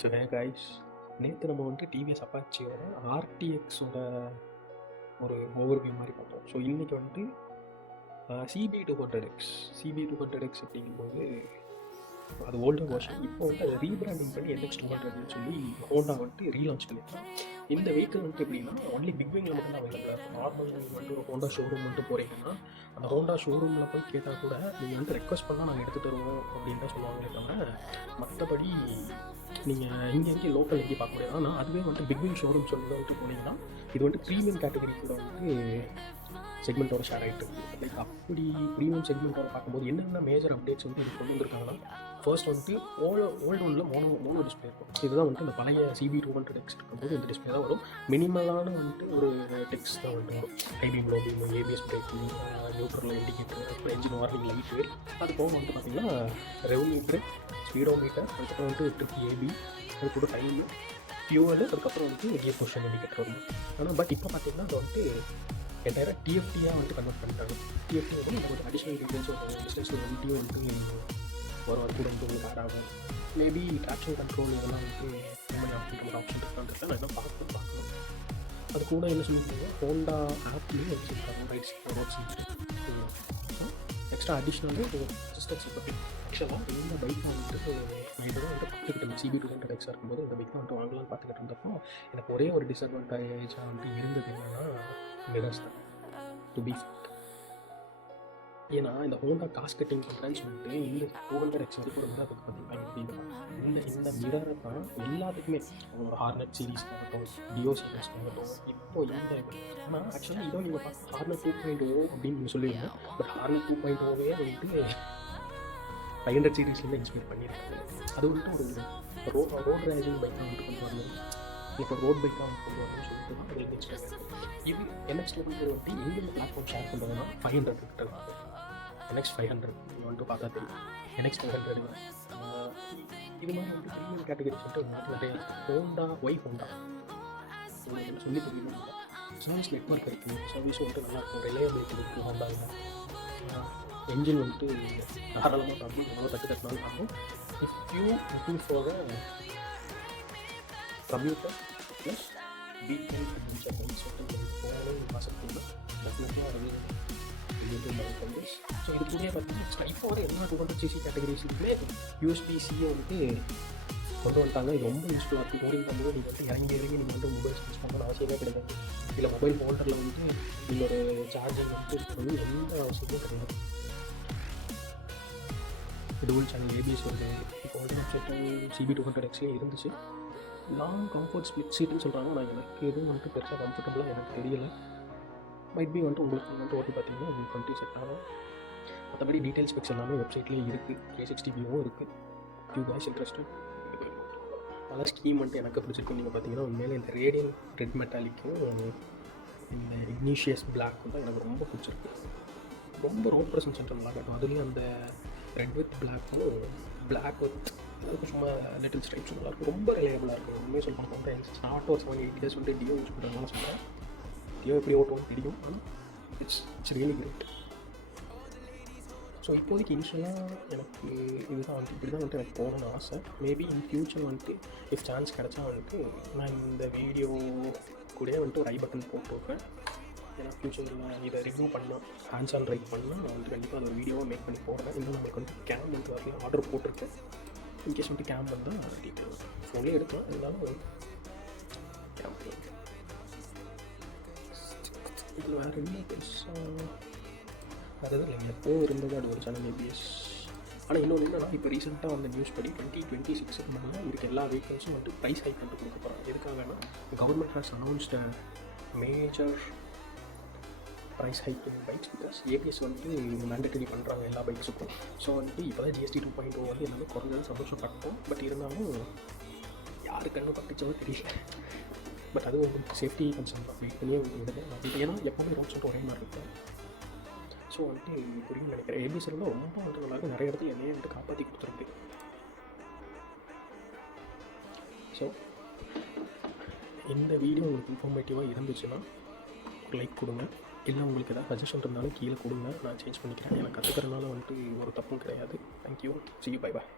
So guys, நேற்று நம்ம வந்துட்டு டிவிஎஸ் அப்பாச்சியோட ஆர்டிஎக்ஸோட ஒரு ஓவர்வியூ மாதிரி பார்த்தோம். ஸோ இன்றைக்கி வந்துட்டு CB200X அப்படிங்கும்போது அது ஓல்டர் வெர்ஷன். இப்போ வந்து அதை ரீபிராண்டிங் பண்ணி NX200ன்னு சொல்லி ஹோண்டா வந்துட்டு ரீலான்ச் பண்ணியிருக்காங்க. இந்த வெஹிக்கிள் வந்துட்டு எப்படின்னா ஒன்லி பிக் விங்கில் மட்டும்தான் அவைலபிளாக இருக்கும். நார்மல் நீங்கள் வந்துட்டு ஒரு ஹோண்டா ஷோரூம் வந்துட்டு போகிறீங்கன்னா அந்த ஹோண்டா ஷோரூமில் போய் கேட்டால் கூட நீங்கள் வந்து ரெக்வஸ்ட் பண்ணால் நாங்கள் எடுத்து தருவோம் அப்படின்னு தான் சொல்லுவாங்களே தவிர மற்றபடி நீங்கள் இங்கே லோக்கல் எங்கேயும் பார்க்க முடியாது. ஆனால் அதுவே வந்துட்டு பிக் விங் ஷோரூம் சொல்லி வந்துட்டு போனீங்கன்னா இது வந்துட்டு ப்ரீமியம் கேட்டகரி கூட வந்து செக்மெண்ட்டோட ஷேர் ஆகிட்டு இருக்குது. லைக் அப்படி ப்ரீமியம் செக்மெண்ட்டோட பார்க்கும்போது என்னென்ன மேஜர் அப்டேட்ஸ் வந்து இது கொண்டு வந்திருக்காங்கன்னா, ஃபர்ஸ்ட் வந்துட்டு ஓல்டு ஒன்ல மோனோ டிஸ்பிளே இருக்கும். இதுதான் வந்துட்டு இந்த பழைய CB200X இருக்கும்போது இந்த டிஸ்பிளே தான் வரும். மினிமலான வந்துட்டு ஒரு டெக்ஸ்ட் தான் வந்துட்டு வரும். ஐபிஎம் லோபிங், ABS பிரேக்கிங், நியூட்ரல் இண்டிகேட்டர், அப்புறம் என்ஜின் வார்னிங் லைட்டு. அது போக வந்துட்டு பார்த்தீங்கன்னா ரெவ் மீட்ரு, ஸ்பீடோ மீட்டர், அதுக்கப்புறம் வந்துட்டு ட்ரிப் AB, அது கூட டைமு, ஃபியூவலு, அதுக்கப்புறம் வந்துட்டு கியர் பொசிஷன் இண்டிகேட்டர் வரும். ஆனால் பட் இப்போ பார்த்தீங்கன்னா அது வந்துட்டு என்டையராக TFT-யாக வந்துட்டு கன்வெர்ட் பண்ணிட்டாங்க. TFT வந்து நமக்கு அடிஷ்னல் டீட்டெயில்ஸ் டிஸ்டன்ஸில் வந்துட்டு வரும். அது கூட வந்து உங்களுக்கு ஆட் ஆகும். மேபி ட்ராக்ஷன் கண்ட்ரோல் இதெல்லாம் வந்துட்டு நம்ம அப்படின்ற ஒரு ஆப்ஷன் இருக்கான்னு நான் என்ன பார்க்கணும். அது கூட என்ன சொல்லியிருக்காங்க, ஹோண்டா ஆப்லேயும் வச்சுருக்காங்க right seat, road seat. Extra additional assistance பற்றி ஆக்சுவலாக இந்த பைக்கை வந்துட்டு இதுதான் வந்துட்டு பார்த்துக்கிட்டு இருந்தேன். CB200X இருக்கும்போது இந்த பைக் தான் வந்துட்டு வாங்கலாம்னு பார்த்துக்கிட்டு இருந்தப்போ எனக்கு ஒரே ஒரு டிஸ்அட்வான்டேஜாக வந்துட்டு இருந்தது என்னென்னா மிரர்ஸ் தான். டு பி ஃபிட், ஏன்னா இந்த ஹோண்டா காஸ்ட் கட்டிங் பண்ணுறேன்னு சொல்லிட்டு இந்த 200X வரைக்கும் ஒரு மிரர் பார்த்தீங்கன்னா இந்த மிரரை தான் எல்லாத்துக்குமே ஒரு ஹார்னட் சீரீஸ்க்கு ஆகட்டும், டியோ சீரீஸ்க்கு ஆகட்டும், இப்போ இந்த ஆனால் ஆக்சுவலாக இதோ நீங்கள் பார்த்து ஹார்னட் 2.0 அப்படின்னு நீங்கள் சொல்லுவீங்க. பட் ஹார்னட் 2.0வே வந்துட்டு 500 சீரீஸ்லேருந்து இன்ஸ்பைர் பண்ணியிருக்காங்க. அது வந்துட்டு ஒரு ரோட் ரேஜிங் பைக்காக வந்துட்டு கொண்டு வரணும், இப்போ ரோட் பைக்காக வந்து கொண்டு வரணும்னு சொல்லிட்டு தான் அது இன்ஸ்பைர் பண்ணியிருக்காங்க. இது NX200 வந்துட்டு எங்கே பிளாட்ஃபார்ம் ஷேர் பண்ணுறதுன்னா 500 கிட்ட தான். NX500 வந்துட்டு பார்த்தா தெரியும். NX500 இது மாதிரி வந்துட்டு ப்ரீமியம் கேட்டகரி சொல்லிட்டு நிறைய ஹோண்டா உங்களுக்கு சொல்லி தெரியும். சர்வீஸ் நெட்ஒர்க் இருக்குது, சர்வீஸும் வந்துட்டு நல்லாயிருக்கும், ரிலையபிலிட்டி இருக்குது ஹோண்டாவில். என்ஜின் வந்துட்டு தாராளமாக பார்க்கணும், எவ்வளோ தட்டுனாலும் பார்க்கணும். If you looking for computer plus weekend adventure bikes வந்து போகணும்னு ஆசைப்படுங்க, டெஃபினட்டாக அது யூடியூப். ஸோ இது கூட பார்த்தீங்கன்னா இப்போ வர எல்லா 200cc கேட்டகரிஸுக்குமே USB-C வந்துட்டு கொண்டு வந்துட்டாங்க. இது ரொம்ப யூஸ்ஃபுல்லாக இருக்குது. டூரிங் பண்ணும்போது நீங்கள் வந்து இறங்கி நீங்கள் வந்து மொபைல் யூஸ் பண்ணணும்னு அவசியமே கிடையாது. இல்லை மொபைல் ஹோல்டரில் வந்துட்டு நீங்கள் ஒரு சார்ஜிங் வந்துட்டு எந்த அவசியமும் கிடையாது. டூவல் சேனல் ABS வருது. இப்போ வந்து CB200X இருந்துச்சு. லாங் கம்ஃபர்ட் ஸ்பிளிட் சீட்டுன்னு சொல்கிறாங்க. ஆனால் எனக்கு எதுவும் வந்துட்டு பெருசாக கம்ஃபர்டபுளாக எனக்கு தெரியலை. மைட் பி வந்துட்டு உங்களுக்கு வந்துட்டு ஓட்டி பார்த்தீங்கன்னா உங்களுக்கு வந்துட்டு செட் ஆகும். மற்றபடி டீட்டெயில் ஸ்பெக்ஸ் எல்லாமே வெப்சைட்லேயே இருக்குது. 360 வியூவும் இருக்குது. You guys interested. அதனால் ஸ்கீம் வந்துட்டு எனக்கு பிடிச்சிருக்கு. நீங்கள் பார்த்தீங்கன்னா உண்மையிலே இந்த ரேடியன் ரெட் மெட்டாலிக்கும் இந்த இக்னீஷியஸ் பிளாக்கும் தான் எனக்கு ரொம்ப பிடிச்சிருக்கு. ரொம்ப ரோட் ப்ரெசன்ஸ் நல்லா காட்டும். அதுலேயும் அந்த ரெட் வித் பிளாக் வித் அதுக்கு சும்மா லிட்டில் ஸ்ட்ரைப்ஸ் நல்லாயிருக்கும். ரொம்ப ரிலையபிளாக இருக்கும். உண்மையை சொல்ல போனால் ஸ்டார்ட் ஒரு 7-8 இயர்ஸ் வந்துட்டு டியோ யூஸ் பண்ணுறதுனால சொல்கிறேன். டியோ எப்படி ஓட்டுவோம் தெரியும், ஆனால் இட்ஸ் ரியலி கிரேட். ஸோ இப்போதைக்கு இனிஷியலாக எனக்கு இதுதான் வந்துட்டு இப்படி தான் வந்துட்டு எனக்கு போகணும்னு ஆசை. மேபி இன் ஃப்யூச்சர் வந்துட்டு இஃப் சான்ஸ் கிடச்சா வந்துட்டு நான் இந்த வீடியோ கூட வந்துட்டு ஒரு பட்டன் போட்டுருப்பேன். ஏன்னா ஃப்யூச்சரில் இதை ரிவ்யூ பண்ணால் ஹேண்ட்ஸ் ஆன் ரைட் பண்ணால் நான் வந்துட்டு கண்டிப்பாக அது ஒரு வீடியோவை மேக் பண்ணி போடுறேன். இன்னும் நம்மளுக்கு வந்துட்டு கேம் வந்துட்டு வரல, ஆர்டர் போட்டிருக்கேன். இன்கேஸ் வந்துட்டு கேம் வந்தால் டீட்டெயில் ஃபோன்லேயே எடுக்கலாம். இருந்தாலும் கேம் இதில் வேறு என்ன பெருசாக வேறு எதுவும் இல்லைங்க. எப்போவும் இருந்தது அது ஒரு சேனல் ABS. ஆனால் இன்னொன்று என்னன்னா, இப்போ ரீசெண்டாக வந்த நியூஸ் படி 2026 மேலே இதுக்கு எல்லா வெஹிக்கிள்ஸும் வந்துட்டு ப்ரைஸ் ஹைக் பண்ணிட்டு கொடுக்க போகிறாங்க. எதுக்காகனா government has announced major price hike in bikes because ABS வந்துட்டு மேண்டட்டரி பண்ணுறாங்க எல்லா பைக்ஸுக்கும். ஸோ வந்துட்டு இப்போ தான் GST 2.0 வந்து எல்லாமே குறைஞ்சது சந்தோஷப்பட்டோம். பட் இருந்தாலும் யாரு கண்ணு பட்டுச்சோ தெரியல. பட் அது உங்களுக்கு சேஃப்டி கன்சர்ன் தான். வெயிட் பண்ணியே உங்களுக்கு விடுது. ஏன்னா எப்போவுமே ரோட்ஸ் வந்துட்டு ஒரே மாதிரி இருக்கும். ஸோ வந்துட்டு புரியும் நினைக்கிறேன். ABS இருந்தால் ரொம்ப வந்துட்டு நல்லாயிருக்கும். நிறைய இடத்துல என்னையே வந்துட்டு காப்பாற்றி கொடுத்துருக்கு. ஸோ இந்த வீடியோ உங்களுக்கு இன்ஃபார்மேட்டிவாக இருந்துச்சுன்னா ஒரு லைக் கொடுங்க. இல்லை உங்களுக்கு எதாவது சஜஷன் இருந்தாலும் கீழே கொடுங்க, நான் சேஞ்ச் பண்ணிக்கிறேன். எனக்கு கற்றுக்கிறதுனால வந்துட்டு ஒரு தப்பும் கிடையாது. Thank you. see you, bye bye.